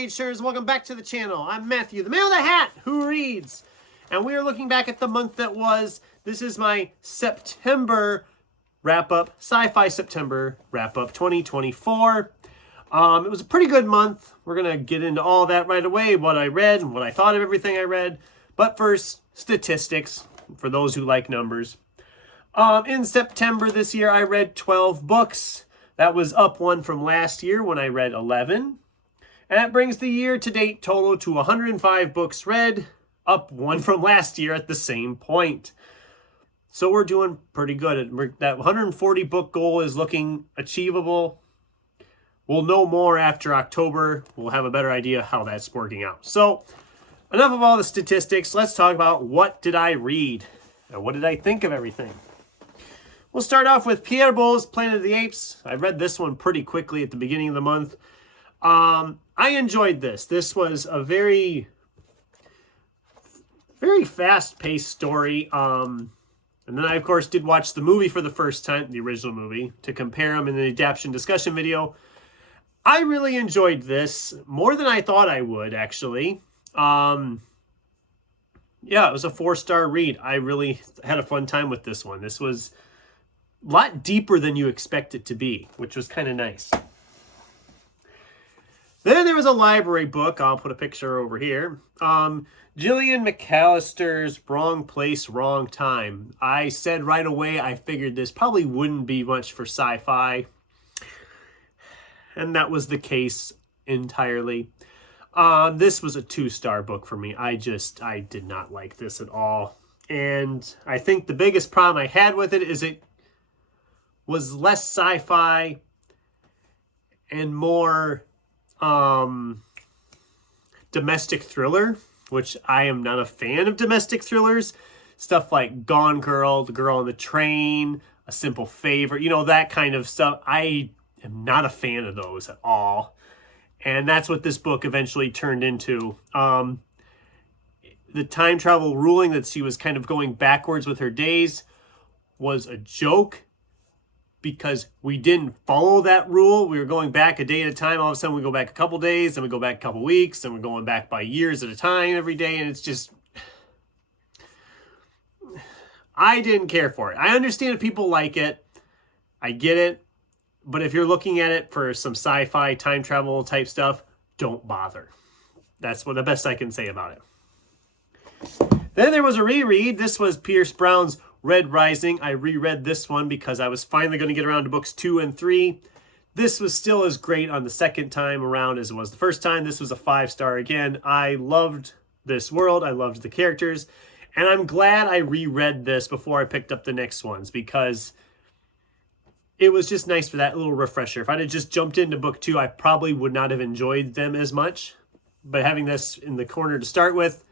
page turners. Welcome back to the channel. I'm Matthew, the man with the hat who reads. And we are looking back at the month that was. This is my September wrap-up, Sci-Fi September wrap-up 2024. It was a pretty good month. We're going to get into all that right away, what I read and what I thought of everything I read. But first, statistics, for those who like numbers. In September this year, I read 12 books. That was up one from last year when I read 11. And that brings the year-to-date total to 105 books read, up one from last year at the same point. So we're doing pretty good. That 140 book goal is looking achievable. We'll know more after October. We'll have a better idea how that's working out. So enough of all the statistics. Let's talk about what did I read and what did I think of everything. We'll start off with Pierre Boulle's Planet of the Apes. I read this one pretty quickly at the beginning of the month. I enjoyed this. This was a very fast-paced story. And then I, of course, did watch the movie for the first time, the original movie, to compare them in the adaptation discussion video. I really enjoyed this, more than I thought I would, actually. Yeah, it was a 4-star read. I really had a fun time with this one. This was a lot deeper than you expect it to be, which was kind of nice. Then there was a library book. I'll put a picture over here. Gillian McAllister's Wrong Place, Wrong Time. I said right away I figured this probably wouldn't be much for sci-fi. And that was the case entirely. This was a 2-star book for me. I did not like this at all. And I think the biggest problem I had with it is it was less sci-fi and more domestic thriller, which I am not a fan of domestic thrillers. Stuff like Gone Girl, The Girl on the Train, A Simple Favor, you know, that kind of stuff. I am not a fan of those at all. And that's what this book eventually turned into. The time travel ruling that she was kind of going backwards with her days was a joke, because we didn't follow that rule. We were going back a day at a time. All of a sudden we go back a couple days, then we go back a couple weeks, then we're going back by years at a time every day. And it's just, I didn't care for it. I understand if people like it. I get it. But if you're looking at it for some sci-fi time travel type stuff, don't bother. That's what the best I can say about it. Then there was a reread. This was Pierce Brown's Red Rising. I reread this one because I was finally going to get around to books 2 and 3. This was still as great on the second time around as it was the first time. This was a 5-star again. I loved this world. I loved the characters. And I'm glad I reread this before I picked up the next ones, because it was just nice for that little refresher. If I'd have just jumped into book 2, I probably would not have enjoyed them as much. But having this in the corner to start with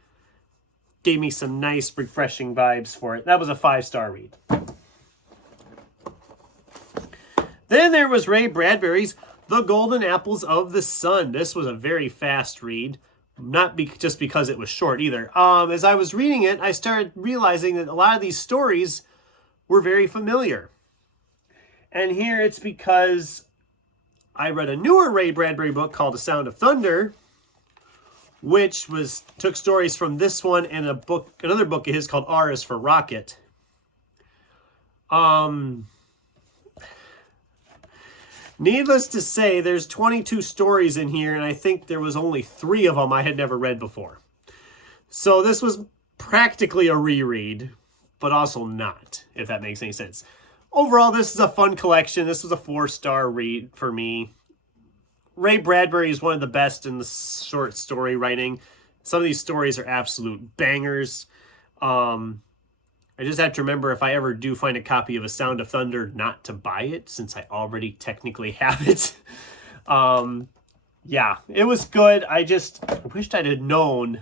gave me some nice, refreshing vibes for it. That was a 5-star read. Then there was Ray Bradbury's The Golden Apples of the Sun. This was a very fast read. Not just because it was short either. As I was reading it, I started realizing that a lot of these stories were very familiar. And here it's because I read a newer Ray Bradbury book called The Sound of Thunder, which took stories from this one and another book of his called R is for Rocket. Needless to say, there's 22 stories in here, and I think there was only 3 of them I had never read before. So this was practically a reread, but also not, if that makes any sense. Overall, this is a fun collection. This was a 4-star read for me. Ray Bradbury is one of the best in the short story writing. Some of these stories are absolute bangers. I just have to remember, if I ever do find a copy of A Sound of Thunder, not to buy it, since I already technically have it. Yeah, it was good. I wished I'd have known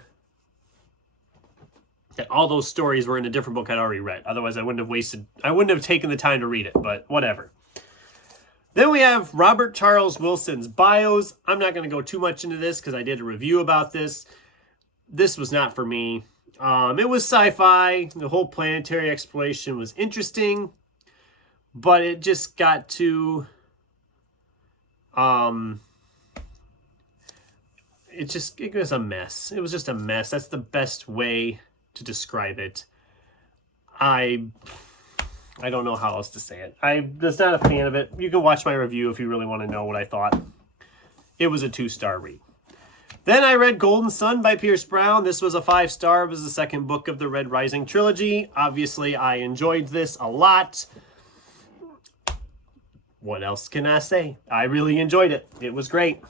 that all those stories were in a different book I'd already read. Otherwise, I wouldn't have taken the time to read it, but whatever. Then we have Robert Charles Wilson's bios. I'm not going to go too much into this because I did a review about this. This was not for me. It was sci-fi. The whole planetary exploration was interesting, but it just got to it was a mess. It was just a mess. That's the best way to describe it. I don't know how else to say it. I was not a fan of it. You can watch my review if you really want to know what I thought. It was a 2-star read. Then I read Golden Sun by Pierce Brown. This was a 5-star. It was the second book of the Red Rising trilogy. Obviously, I enjoyed this a lot. What else can I say? I really enjoyed it. It was great.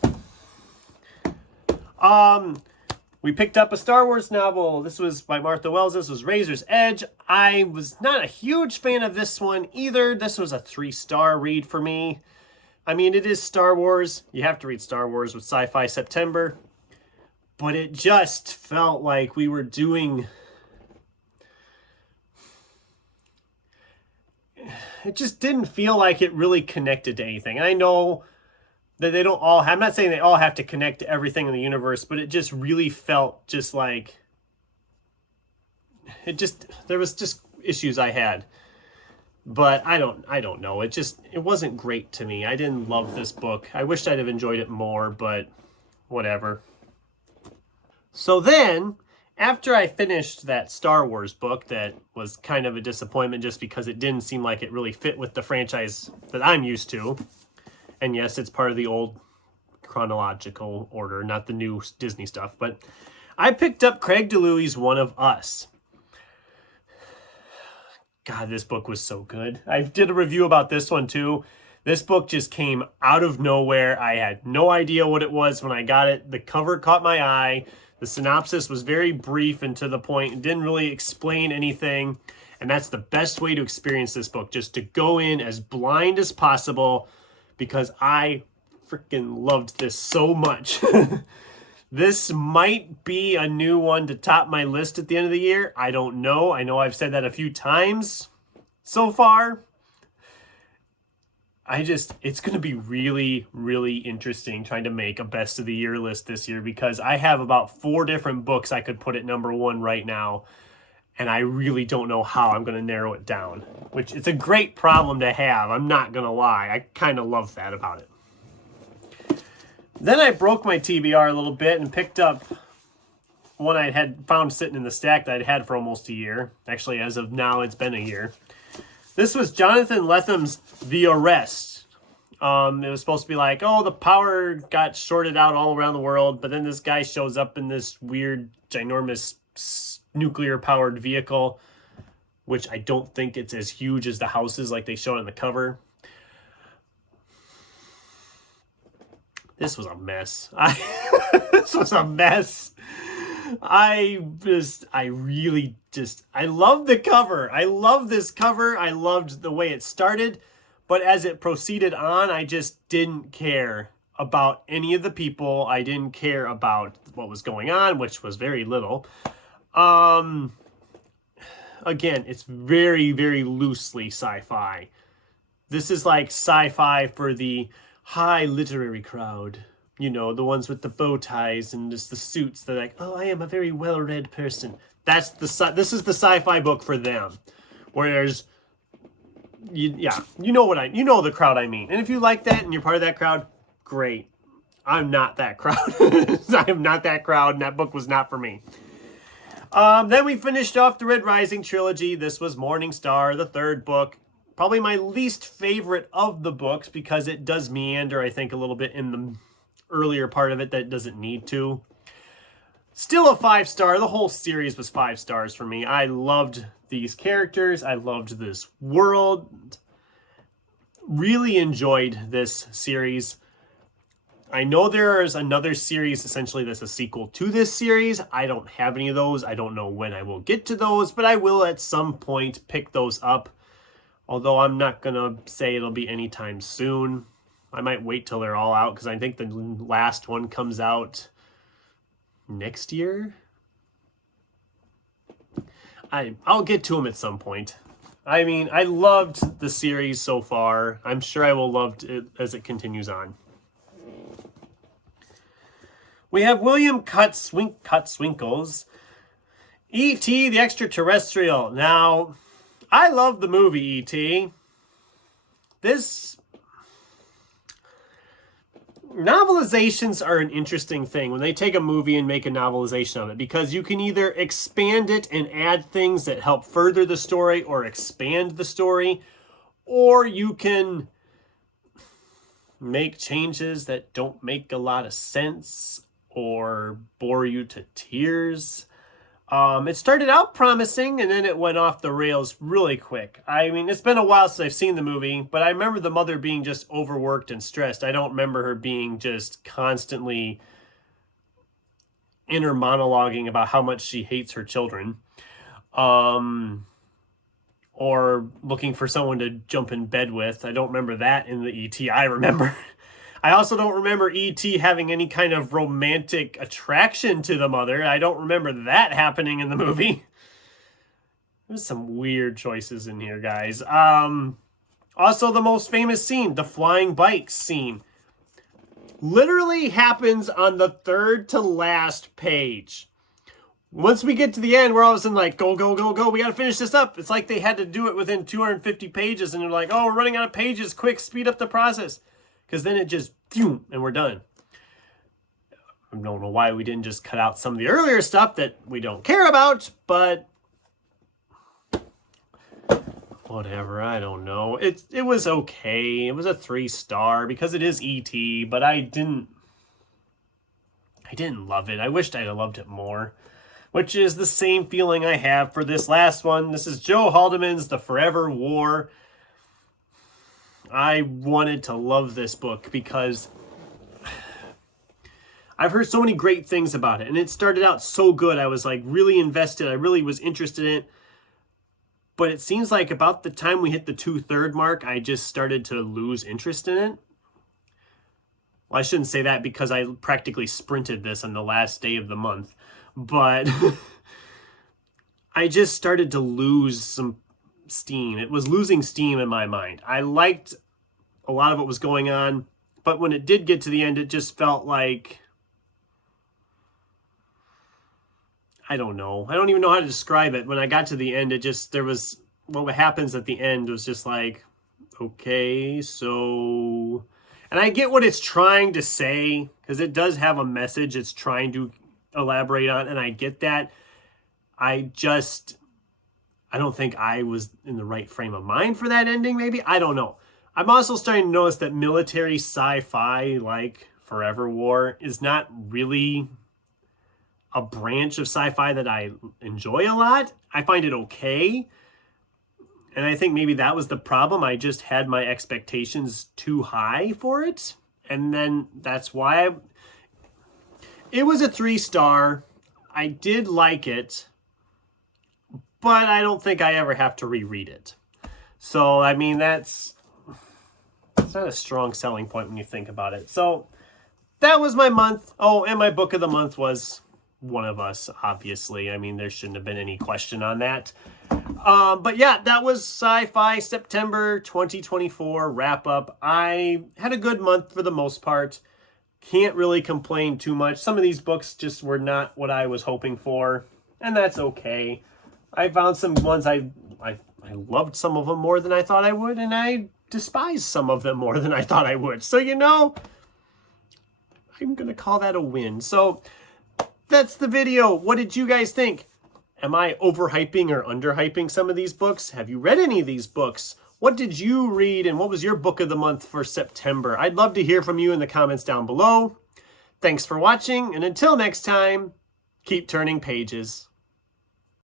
We picked up a Star Wars novel. This was by Martha Wells. This was Razor's Edge. I was not a huge fan of this one either. This was a 3-star read for me. I mean, it is Star Wars. You have to read Star Wars with Sci-Fi September. But it just felt like we were doing... It just didn't feel like it really connected to anything. And I know that they don't all have... I'm not saying they all have to connect to everything in the universe, but it just really felt just like... There was just issues I had. But I don't know. It wasn't great to me. I didn't love this book. I wished I'd have enjoyed it more, but whatever. So then, after I finished that Star Wars book that was kind of a disappointment just because it didn't seem like it really fit with the franchise that I'm used to. And yes, it's part of the old chronological order, not the new Disney stuff. But I picked up Craig DeLuey's One of Us. God, this book was so good. I did a review about this one too. This book just came out of nowhere. I had no idea what it was when I got it. The cover caught my eye. The synopsis was very brief and to the point. It didn't really explain anything. And that's the best way to experience this book. Just to go in as blind as possible because I freaking loved this so much. This might be a new one to top my list at the end of the year. I don't know. I know I've said that a few times so far. It's going to be really, really interesting trying to make a best of the year list this year because I have about 4 different books I could put at number 1 right now. And I really don't know how I'm going to narrow it down, which it's a great problem to have. I'm not going to lie. I kind of love that about it. Then I broke my TBR a little bit and picked up one I had found sitting in the stack that I'd had for almost a year. Actually, as of now, it's been a year. This was Jonathan Lethem's The Arrest. It was supposed to be like, oh, the power got shorted out all around the world, but then this guy shows up in this weird, ginormous nuclear-powered vehicle, which I don't think it's as huge as the houses like they showed on the cover. This was a mess. This was a mess. I love the cover. I love this cover. I loved the way it started, but as it proceeded on, I just didn't care about any of the people. I didn't care about what was going on, which was very little. Again, it's very, very loosely sci-fi. This is like sci-fi for the high literary crowd. You know, the ones with the bow ties and just the suits. They're like, oh, I am a very well-read person. This is the sci-fi book for them. Whereas, you know the crowd I mean. And if you like that and you're part of that crowd, great. I'm not that crowd. I am not that crowd, and that book was not for me. Then we finished off the Red Rising trilogy. This was Morning Star, the 3rd book. Probably my least favorite of the books because it does meander, I think, a little bit in the earlier part of it that doesn't need to. Still a 5-star. The whole series was 5 stars for me. I loved these characters. I loved this world. Really enjoyed this series. I know there is another series essentially that's a sequel to this series. I don't have any of those. I don't know when I will get to those, but I will at some point pick those up. Although I'm not going to say it'll be anytime soon. I might wait till they're all out because I think the last one comes out next year. I'll get to them at some point. I mean, I loved the series so far. I'm sure I will love it as it continues on. We have William Kutzwinkle's E.T. the Extraterrestrial. Now, I love the movie E.T. Novelizations are an interesting thing when they take a movie and make a novelization of it, because you can either expand it and add things that help further the story or expand the story, or you can make changes that don't make a lot of sense or bore you to tears. It started out promising and then it went off the rails really quick. I mean, it's been a while since I've seen the movie, but I remember the mother being just overworked and stressed. I don't remember her being just constantly inner monologuing about how much she hates her children. Or looking for someone to jump in bed with. I don't remember that in the E.T. I remember. I also don't remember E.T. having any kind of romantic attraction to the mother. I don't remember that happening in the movie. There's some weird choices in here, guys. Also, the most famous scene, the flying bikes scene, literally happens on the third to last page. Once we get to the end, we're all of a sudden like, go, go, go, go. We got to finish this up. It's like they had to do it within 250 pages. And they're like, oh, we're running out of pages. Quick, speed up the process. Because then it just, and we're done. I don't know why we didn't just cut out some of the earlier stuff that we don't care about. But whatever, I don't know. It was okay. It was a 3-star because it is E.T. But I didn't love it. I wished I'd have loved it more. Which is the same feeling I have for this last one. This is Joe Haldeman's The Forever War. I wanted to love this book because I've heard so many great things about it. And it started out so good. I was like really invested. I really was interested in it. But it seems like about the time we hit the 2/3 mark, I just started to lose interest in it. Well, I shouldn't say that because I practically sprinted this on the last day of the month. But I just started to lose some steam. It was losing steam in my mind. I liked a lot of what was going on, but when it did get to the end, it just felt like, I don't know. I don't even know how to describe it. When I got to the end, what happens at the end was just like, okay, so... And I get what it's trying to say, because it does have a message it's trying to elaborate on, and I get that. I don't think I was in the right frame of mind for that ending, maybe. I don't know. I'm also starting to notice that military sci-fi, like Forever War, is not really a branch of sci-fi that I enjoy a lot. I find it okay. And I think maybe that was the problem. I just had my expectations too high for it. And then that's why it was a 3-star. I did like it, but I don't think I ever have to reread it. So, I mean, it's not a strong selling point when you think about it. So, that was my month. Oh, and my book of the month was One of Us, obviously. I mean, there shouldn't have been any question on that. But yeah, that was Sci-Fi September 2024 wrap-up. I had a good month for the most part. Can't really complain too much. Some of these books just were not what I was hoping for, and that's okay. I found some ones I loved some of them more than I thought I would, and I despised some of them more than I thought I would. So, you know, I'm going to call that a win. So, that's the video. What did you guys think? Am I overhyping or underhyping some of these books? Have you read any of these books? What did you read and what was your book of the month for September? I'd love to hear from you in the comments down below. Thanks for watching, and until next time, keep turning pages.